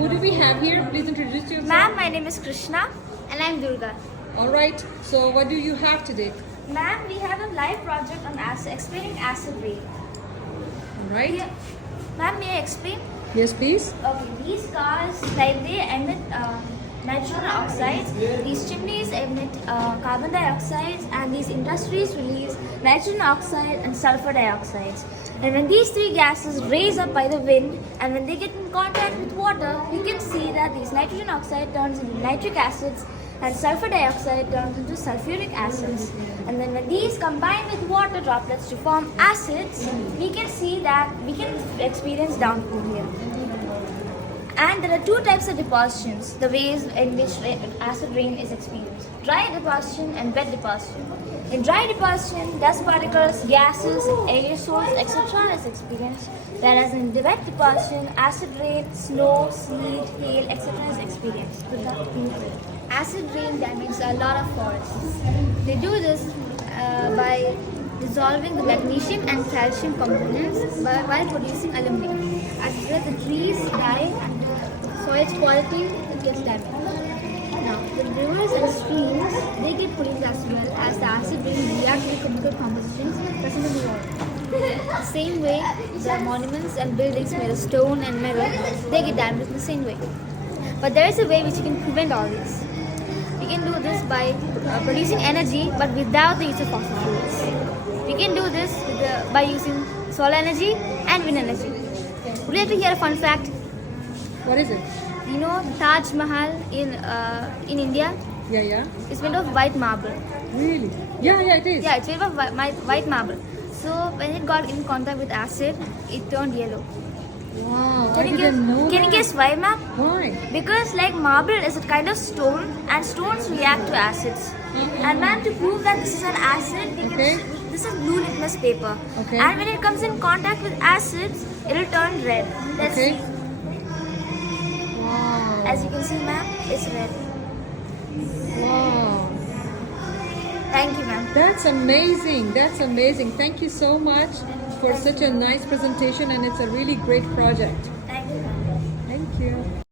Who do we have here? Please introduce yourself. Ma'am, my name is Krishna and I'm Durga. Alright, so what do you have today? Ma'am, we have a live project on explaining acid rain. Alright. Yeah. Ma'am, may I explain? Yes, please. Okay, these cars, like they emit nitrogen oxides, these chimneys emit carbon dioxide, and these industries release nitrogen oxide and sulfur dioxides. And when these three gases raise up by the wind and when they get in contact with water, we can see that these nitrogen oxide turns into nitric acids and sulfur dioxide turns into sulfuric acids. And then when these combine with water droplets to form acids, we can see that we can experience downpour here. And there are two types of depositions, the ways in which acid rain is experienced. Dry deposition and wet deposition. In dry deposition, dust particles, gases, aerosols, etc. is experienced, whereas in wet deposition, acid rain, snow, sleet, hail, etc. is experienced. Acid rain damages a lot of forests. They do this by dissolving the magnesium and calcium components while producing aluminum. As well, the trees die and the soil's quality gets damaged. Now, the rivers and streams, they get polluted as well as the acid rain reacts with chemical compositions present in the water. The same way, the monuments and buildings made of stone and metal, they get damaged in the same way. But there is a way which you can prevent all this. We can do this by producing energy but without the use of fossil fuels. We can do this by using solar energy and wind energy. Would you like to hear a fun fact? What is it? You know Taj Mahal in India? Yeah. It's made of white marble. Really? Yeah, it is. Yeah, it's made of white marble. So when it got in contact with acid, it turned yellow. Wow, I didn't know Can you that. guess why, ma'am? Why? Because like marble is a kind of stone and stones react to acids. And ma'am, to prove that this is an acid, we Okay. can, this is blue litmus paper. Okay. And when it comes in contact with acids, it will turn red. Let's Okay. see. Wow. As you can see, ma'am, it's red. Wow. Thank you, ma'am. That's amazing. That's amazing. Thank you so much for such a nice presentation, and it's a really great project. Thank you, ma'am. Thank you.